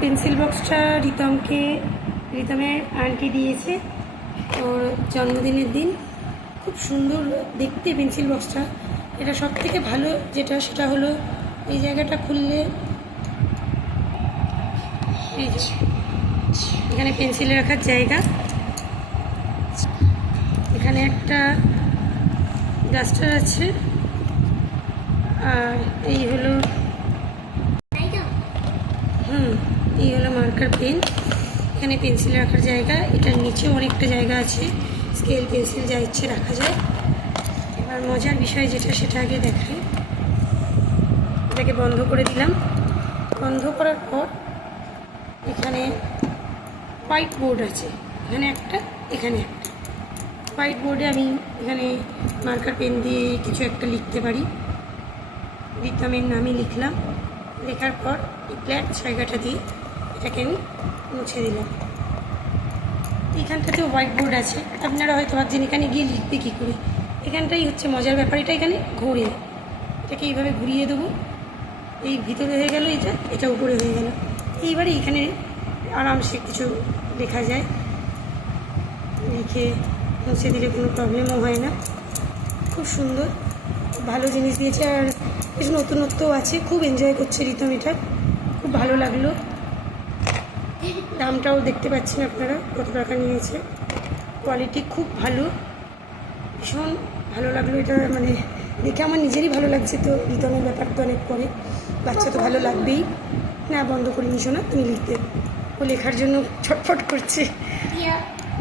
Pencil বক্সটা রিতমকে, রিতমের aunty দিয়েছে ওর জন্মদিনের দিন। খুব সুন্দর দেখতে পেন্সিল বক্সটা। এটা সব থেকে ভালো যেটা, সেটা হলো এই জায়গাটা খুললে এই এখানে পেন্সিল রাখার জায়গা। এখানে একটা ডাস্টার আছে। আর এই হলো এই হলো মার্কার পেন এখানে পেন্সিল রাখার জায়গা। এটার নিচেও অনেকটা জায়গা আছে। স্কেল পেন্সিল যা ইচ্ছে রাখা যায়। এবার মজার বিষয় যেটা, সেটা আগে দেখাই এটাকে বন্ধ করে দিলাম। বন্ধ করার পর এখানে হোয়াইট বোর্ড আছে। এখানে একটা এখানে একটা। হোয়াইট বোর্ডে আমি এখানে মার্কার পেন দিয়ে কিছু একটা লিখতে পারি। রিতমের নামই লিখলাম। লেখার পর এই ব্ল্যাক জায়গাটা দিয়ে এটাকে আমি মুছে দিলাম। এখানটাতেও হোয়াইট বোর্ড আছে। আপনারা হয়তো ভাবছেন, এখানে গিয়ে লিখবে কী করে? এখানটাই হচ্ছে মজার ব্যাপার। এটা এখানে ঘোরে এটাকে এইভাবে ঘুরিয়ে দেবো। এই ভিতরে হয়ে গেল এটা এটা উপরে হয়ে গেল। এইবারে এখানে আরামসে কিছু লেখা যায়। লিখে মুছে দিলে কোনো প্রবলেমও হয় না। খুব সুন্দর। ভালো জিনিস দিয়েছে। আর বেশ নতুনত্বও আছে। খুব এনজয় করছে রিতম এটা। খুব ভালো লাগল। দামটাও দেখতে পাচ্ছেন আপনারা, কত টাকা নিয়েছে। কোয়ালিটি খুব ভালো। ভীষণ ভালো লাগল এটা মানে দেখে আমার নিজেরই ভালো লাগছে তো রিটার্নের ব্যাপার তো অনেক পরে। বাচ্চা তো ভালো লাগবেই। না, বন্ধ করে নিশো না তুমি লিখতে। ও লেখার জন্য ছটফট করছে.